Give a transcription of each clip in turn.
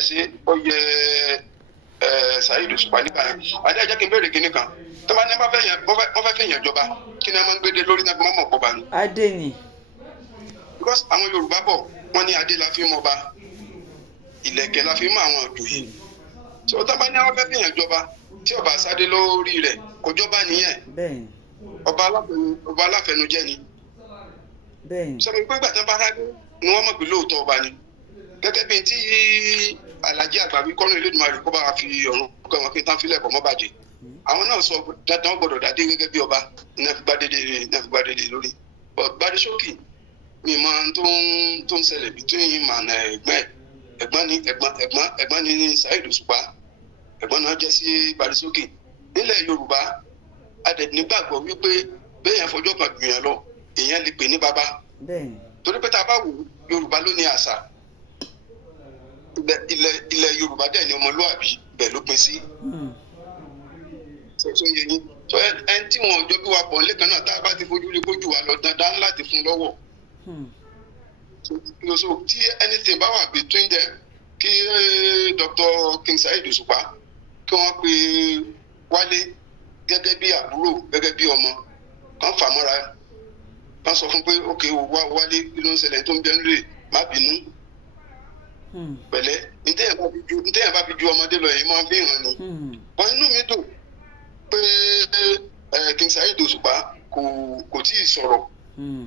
ṣe ó yẹ Saheed Òṣùpá nígbà yẹn adé ẹjẹ kí n béèrè kinní kan tó bá ní wọ́n fẹ́ fẹ́ yàn jọba kí ni wọ́n máa ń gbédè lórí náà bí wọ́n mọ̀ pọ̀ bá ní. adé ni. because àwọn Yorùbá bọ̀ wọ́n ní adé la fi ń mọba ìlẹ̀kẹ̀ la fi ń mọ àwọn ìjòyè tí ó tó bá ní wọ́n fẹ́ fẹ́ yàn jọba tí ọba sáde lórí rẹ̀ kò jọba nìyẹn bẹ́ẹ̀ni. ọba aláfẹnujẹ ni. bẹ́ẹ̀ni. sọ pé gbàtàn bá rádé ni wọ́n mọ̀ pé lóòótọ́ ọba ni gẹ́gẹ́ bí tí Alhaji Àgbàwí kọ́nù Elédùmarè kó bá fi ọ̀run kọ́ wọn kí n tán fílẹ̀ kọ́ mọ́ bàjẹ́ àwọn náà sọ dandan gbọ́dọ̀ dádé gẹ́gẹ́ bí ọba iná fi gbádédé lórí Bàdéṣókì ní ìmọ̀ tó ń ṣẹlẹ̀ between man ẹ̀gbọ́n ní Saheed Òṣùpá ẹ̀gbọ́n náà jẹ́ sí Bàdéṣókì nílẹ̀ Yorùbá adẹ̀ nígbàgbọ́ wípé béèyàn fọjọ́ kan gbìyàn lọ èèyàn lè pè ní bàbá torí pé tá a bá wò Yorùbá ló ní àṣà ilẹ̀ Yorùbá dẹ̀ ni ọmọlúwàbí bẹ̀ ló pin sí. ṣe yẹ yín sọ ẹni tí wọn jọ bí wa pọ̀ lẹ́kan náà tá a bá ti fojú rí kójú wa lọ dandan láti fún lọ́wọ́. so tí anything bá wà between them kí Dr. King Saheed Òṣùpá kí wọ́n pe Wálé gẹ́gẹ́ bí àbúrò gẹ́gẹ́ bí ọmọ kan fà mọ́ra kan sọ fún pé ok Wálé kí ló ń ṣẹlẹ̀ tó ń bẹ́ẹ̀ lè má bínú. Pẹ̀lẹ́ ntẹ́yìn bá fi ju ọmọdé lọ yìí máa fi hàn ní. Wọ́n inú mi dùn pé King Saheed Òṣùpá kò tí ì sọ̀rọ̀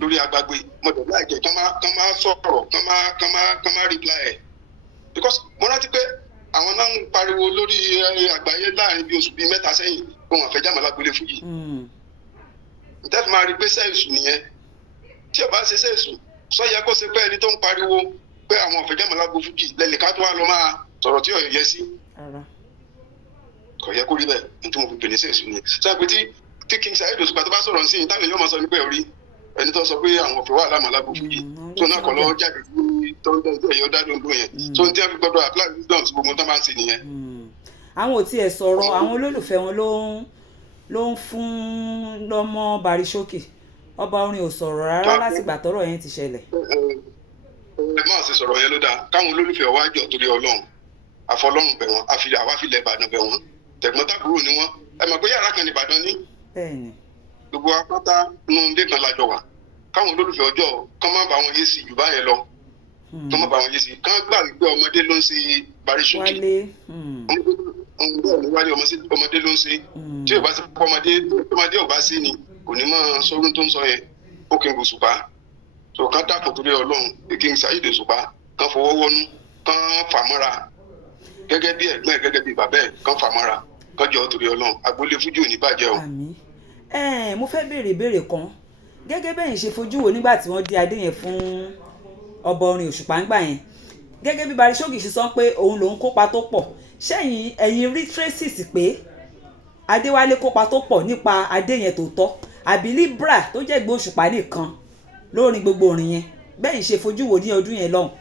lórí agbágbé mọ̀tò láì jẹ́ kán máa sọ̀rọ̀ kán máa reply ẹ̀. Because mo rántí pé àwọn náà ń pariwo lórí àgbáyé láàrin bí oṣù bíi mẹ́ta sẹ́yìn pé wọ́n fẹ́ jámọ́ lágbélé fújì. Ntẹ́fì máa rí pé sẹ́ẹ̀sù nìyẹn tí ò bá ṣe sẹ́ẹ̀sù sọ yẹ kó ṣe pé ẹni tó ń pariwo pé àwọn ọ̀fẹ́ jámọ́ lágbo fújì lẹ́nìkan tó wá lọ máa sọ̀rọ̀ tí ọ̀yọ́ yẹ sí. Kò yẹ kó rí bẹ́ẹ̀ nítorí mo fi pèlè sẹ́ẹ̀sù nìyẹn. Sọ pé tí King Saheed Òṣùpá tó bá sọ̀rọ̀ sí i táwọn èèyàn máa sọ nípa orí ẹni tó sọ pé àwọn ọ̀fẹ́ wà láàmú lágbo fújì tó náà kọ́ lọ́wọ́ jáde tó ń tẹ́ ẹ̀yọ́ dá lóńdó yẹn tó ń tẹ́ fi gbọ́dọ̀ apply wisdom sí gbogbo tó máa ń ṣe nìyẹn. àwọn ò tiẹ̀ sọ̀rọ̀ àwọn olólùfẹ́ wọn ló ń fún lọ́mọ Bàdéṣókì ọba orin ò sọ̀rọ̀ rárá látìgbà tọ́rọ̀ yẹn ti ṣẹlẹ̀. ẹ máa ṣe sọ̀rọ̀ yẹn ló dáa káwọn olólùfẹ́ wa jọ torí Ọlọ́run àfọlọ́run bẹ̀ wọ́n àwa filẹ̀ Ìbàdàn bẹ̀ wọ́n tẹ̀gbọ́n-tàbúrò ni wọ́n ẹ mọ̀ pé yàrá kan ní Ìbàdàn ní. gbogbo apáta inú ilé kan lájọ wà káwọn olólùfẹ́ ọjọ́ kán má bá wọn yé sí jù báyẹn lọ kán má bá wọn yé sí kán gbà wípé ọmọdé ló ń ṣe Bàdéṣókì Wálé ọmọdé ló ń ṣe tí ò bá sí ọmọdé ò bá sí ni kò ní máa sọ́run tó ń sọ yẹn ó King Òṣùpá tó kán dàpọ̀ torí Ọlọ́run King Saheed Òṣùpá kán fọwọ́ wọnú kán fà mọ́ra gẹ́gẹ́ bí ẹ̀gbọ́n ẹ̀ gẹ́gẹ́ bí bàbá ẹ̀ kán fà mọ́ra kán jọ torí Ọlọ́run agboolé fújì ò ní bàjẹ́ o. àmín mo fẹ́ béèrè ìbéèrè kan gẹ́gẹ́ bẹ́ẹ̀ ṣe fojú wo nígbà tí wọ́n dé adé yẹn fún ọba orin Òṣùpá ńgbà yẹn gẹ́gẹ́ bí Bàdéṣókì ṣe sọ pé òun lòún kópa tó pọ̀ ṣẹ́yìn ẹ̀yin rí traces pé Adéwálé kópa tó pọ̀ nípa adé yẹn tó tọ́ àbí Libra tó jẹ́ ìgbó Òṣùpá nìkan lórin gbogbo orin yẹn bẹ́ẹ̀ ṣe fojú wo ní ọdún yẹn lọ́hùn.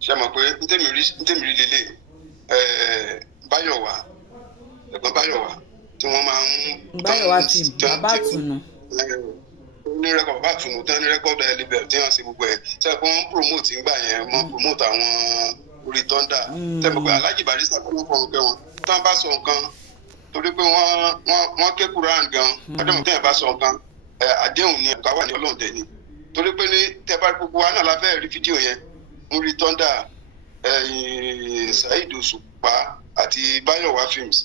ṣé mọ̀ pé ntẹ́mi rí lélẹ̀ Báyọ̀wá ẹ̀gbọ́n Báyọ̀wá tí wọ́n máa ń. Báyọ̀wá tí bàbá àtùnú. ní rẹ́kọ̀d bàbá àtùnú tán ní rẹ́kọ̀d ẹlẹ́bẹ̀ tí wọ́n ṣe gbogbo ẹ̀ ṣe é wọ́n promote ńgbà yẹn wọ́n promote àwọn orí tọ́ndà ṣe mọ̀ pé Alhaji Barrister kọ́ wọ́n fọ̀rọ̀ kẹ́ wọn tí wọ́n bá sọ nǹkan torí pé wọ́n ké Quran gan ọdún tí wọ́n bá sọ nǹkan àdéhùn ni ọ̀gá wà ní Ọlọ́run tẹ̀ ni torí pé ní tẹ́bá gbogbo wa náà la fẹ́ rí fídíò yẹn orí tọ́ndà Saheed Òṣùpá àti Báyọ̀wá films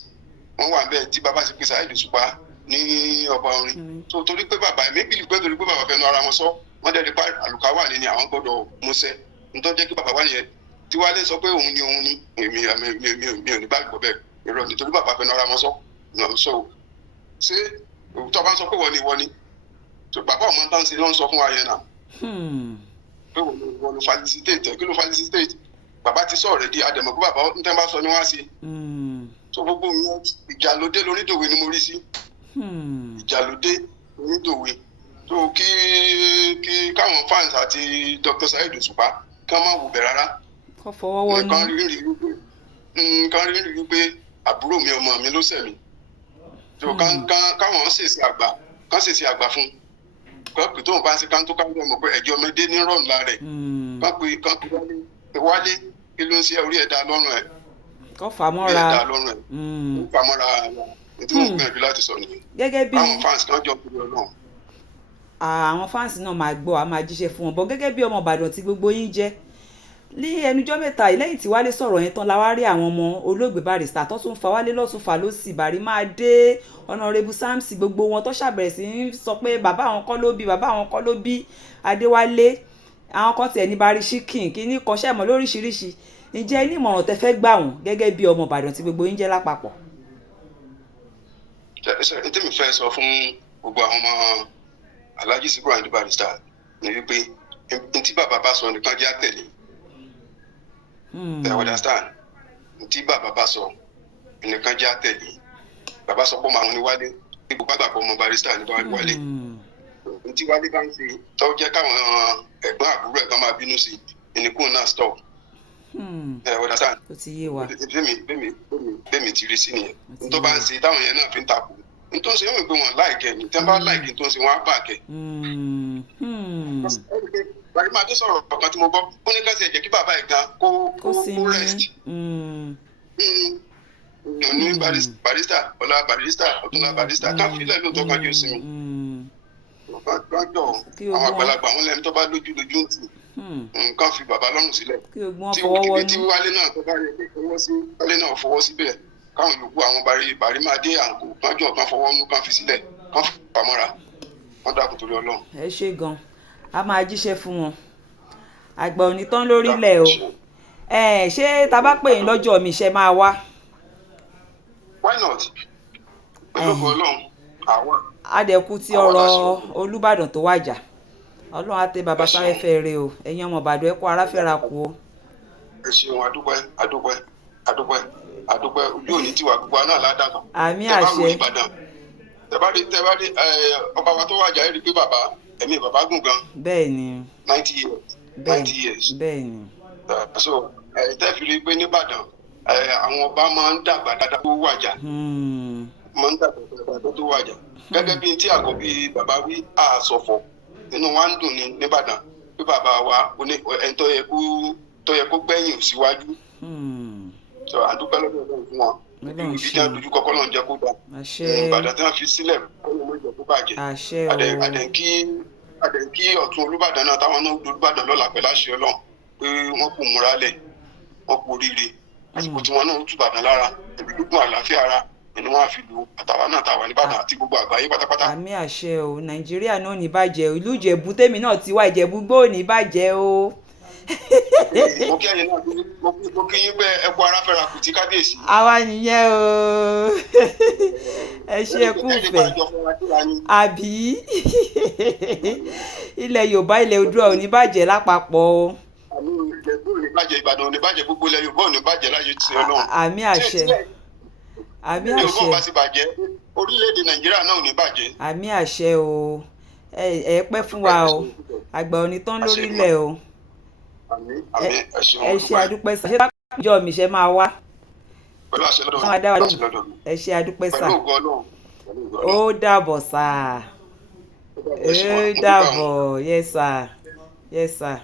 wọ́n wà bẹ́ẹ̀ tí bàbá ti pè Saheed Òṣùpá ní ọba orin tó torí pé bàbá ẹ̀ mébìlì pé torí pé bàbá fẹnu ara wọn sọ wọ́n dẹ̀ nípa àlùkà wà ní àwọn gbọ́dọ̀ múṣẹ́ nítorí jẹ́ kí bàbá wà yẹn tí Wálé sọ pé òun ni èmi ò ní bá gbọ́ bẹ́ẹ̀ irọ́ nítorí bàbá fẹnu ara wọn sọ ṣé tó bá ń sọ pé wọ́n ni tó bàbá ọmọ tán ṣe ló ń sọ fún wa yẹn náà pé wọ́n ló felicitate kí ló felicitate bàbá ti sọ ọ̀rẹ́dì àdèmọ̀ pé bàbá ń tẹ́ bá sọ ni wọ́n á ṣe tó gbogbo yẹn ìjàlódé lónídòwe ni mo rí sí ìjàlódé lónídòwe tó kí káwọn fans àti Dr. Saheed Òṣùpá kí wọ́n má wò bẹ̀ rárá kọ́ fọwọ́ wọnú nǹkan rí wípé àbúrò mi ọmọ mi ló ṣẹ̀ mí tó káwọn ṣèṣì àgbà fún kọ́ pé tóun bá ń ṣe káńtó káńtó ọmọ pé ẹ̀jẹ̀ ọmọdé ní rọ̀ǹla rẹ̀ kọ́ pé Wálé kí ló ń ṣe orí ẹ̀dá lọ́rùn ẹ̀ kọ́ fà á orí mọ́ra. ẹ̀dá lọ́rùn ẹ̀ ó fà mọ́ra tí mo gbìyànjú láti sọ nìyẹn gẹ́gẹ́ bí àwọn fans náà jọ kúrò náà. àwọn fáǹsì náà máa gbọ́ a máa jíṣẹ́ fún wọn bọ́ gẹ́gẹ́ bí ọmọ Ìbàdàn tí gbogbo yín jẹ́ ní ẹnujọ́ mẹ́ta yìí lẹ́yìn tí Wálé sọ̀rọ̀ yẹn tán la wá rí àwọn ọmọ olóògbé Barrister tó tún fa Wálé lọ́tún fa lọ́sì Bàrí máa dé Honorable Samson gbogbo wọn tó ṣàbẹ̀rẹ̀ sí ń sọ pé bàbá àwọn kọ́ ló bí bàbá àwọn kọ́ ló bí Adéwálé àwọn kan tiẹ̀ ní Bari Chicken kí ní kọ́ṣẹ́ mọ́ lóríṣiríṣi ǹjẹ́ ní ìmọ̀ràn tẹ́ fẹ́ gbà wọ́n gẹ́gẹ́ bí ọmọ Ìbàdàn tí gbogbo yín jẹ́ lápapọ̀. tí mi fẹ́ sọ fún gbogbo àwọn ọmọ Alhaji Sikiru Ayinde Barrister ni wípé ntí bàbá bá sọ nìkan jẹ́ àtẹ̀lé. I understand ntí bàbá bá sọ nìkan jẹ́ àtẹ̀lé. Bàbá sọ pé ọmọ àwọn ní Wálé gbogbo àgbàpọ̀ ọmọ Barrister ní Wálé. Ntí Wálé bá ń ṣe tó jẹ́ káwọn ẹ̀gbọ́n àbúrò ẹ̀ kan máa bínú sí ìníkùn náà stop. I understand. ó ti yé wa. bẹ́ẹ̀mi ti rí sí nìyẹn. Ntọ́ bá ń ṣe táwọn yẹn náà fi ń takò. Ntọ́ ṣe wọ́n pé wọ́n láìkẹ́ ni tẹ́ bá láìkẹ́ tó ń ṣe wọ́n á bà kẹ́. Bàrí máa dé sọ̀rọ̀ ọ̀kan tí mo gbọ́ ó ní kásì ẹ̀jẹ̀ kí bàbá ẹ̀ gan kó rest. Ní Barrister Ọlá Barrister Ọ̀túnlá Barrister ká fílẹ̀ lóòótọ́ kan yóò sinmi. Gbọ́dọ̀ àwọn àgbàlagbà wọn lẹ́nu tó bá lójú ń tì nǹkan fi bàbá lọ́rùn sílẹ̀. Tí Wálé náà tó bá yẹ kí fọwọ́ sí Wálé náà fọwọ́ síbẹ̀ káwọn yòókù àwọn Bàrí máa dé àǹkó kánjọ́ kan fọwọ́ nú kan fi sílẹ̀ kan fàmọ́ra wọ́n dákun torí Ọlọ́run. ẹ ṣe gan a máa jíṣẹ́ fún wọn àgbà ò ní tán lórílẹ̀ o ṣé ta bá pè yín lọ́jọ́ mi ṣe máa wá. Why not? Pẹ̀lú Ọlọ́run àwọn. Adẹ̀kú ti ọ̀rọ̀ Olúbàdàn tó wàjà Ọlọ́run á tẹ bàbá sáfẹ́fẹ́ rẹ o ẹ̀yin ọmọ Ìbàdàn ẹ kú ara fẹ́ra kú o. Ẹ ṣeun adúpẹ́ ojú òní tiwa gbogbo àná aládàgbà. àmì àṣẹ. tẹ bá rí ọba wa tó wàjà ẹ rí i pé bàbá ẹ̀mí bàbá gùn gan. bẹ́ẹ̀ni. 90 years. bẹ́ẹ̀ni. so tẹ́ fi rí i pé nìbàdàn àwọn ọba máa ń dàgbà dáadáa tó wàjà. máa ń dàgbà dáadáa tó wàjà. gẹ́gẹ́ bí tí àgọ́ bíi bàbá wí àsọ̀fọ̀ inú wa ń dùn ní nìbàdàn pé bàbá wa ẹni tó yẹ kó gbẹ̀yìn síwájú. so àdúpẹ́ lọ́dọ̀ Ọlọ́run fún wọn. ibi tí wọ́n dojú kọ́kọ́ náà jẹ́ kó dá. Ìbàdàn tí wọ́n fi sílẹ̀ kó ló jẹ́ kó bàjẹ́. Àdẹ̀kí ọ̀tún Olúbàdàn náà táwọn náà Olúbàdàn lọ́la pẹ̀lú àṣẹ Ọlọ́run pé wọ́n kò múra lẹ̀ wọ́n kò ríire àsìkò tí wọ́n náà tù Ìbàdàn lára ẹ̀mí gbígbọ́n àlàáfíà ara ẹni wọ́n á fi lu àtàwọn náà tàwa nìbàdàn àti gbogbo àgbáyé pátápátá. àmì àṣẹ o Nàìjíríà náà ní bàjẹ́ ìlú Ìjẹ̀bú tèmi náà ti wá Ìjẹ̀bú gbó ní bàjẹ́ o. mo kí ẹ̀yin náà mo kí yín pé ẹ kú ara fẹ́ra kù tí kábíyèsí. àwa nìyẹn o ẹ ṣe é kú fẹ́ àbí ilẹ̀ Yorùbá ilẹ̀ Oòduà ò ní bàjẹ́ lápapọ̀ o. àmì Ìjẹ̀bú ò ní bàjẹ́ Ìbàdàn ò ní bàjẹ́ gbogbo ilẹ̀ Yorùbá ò ní bàjẹ́ láyé tí Ọlọ́run. àmì àṣẹ àmì àṣẹ. Yorùbá ò bá ti bàjẹ́ orílẹ̀-èdè Nàìjíríà náà ò ní bàjẹ́. àmì àṣẹ o ẹ pẹ́ fún wa o àgbà ò ní tán lórílẹ̀ o. ẹ ṣe àdúpẹ́ sá ṣé tápàjọ mi ṣe máa wá. pẹ̀lú àṣẹ lọ́dọ̀ mi. ẹ ṣe àdúpẹ́ sá. pẹ̀lú ògo Ọlọ́run. ó dàbọ̀ sá. ó dàbọ̀ yes sir yes sir.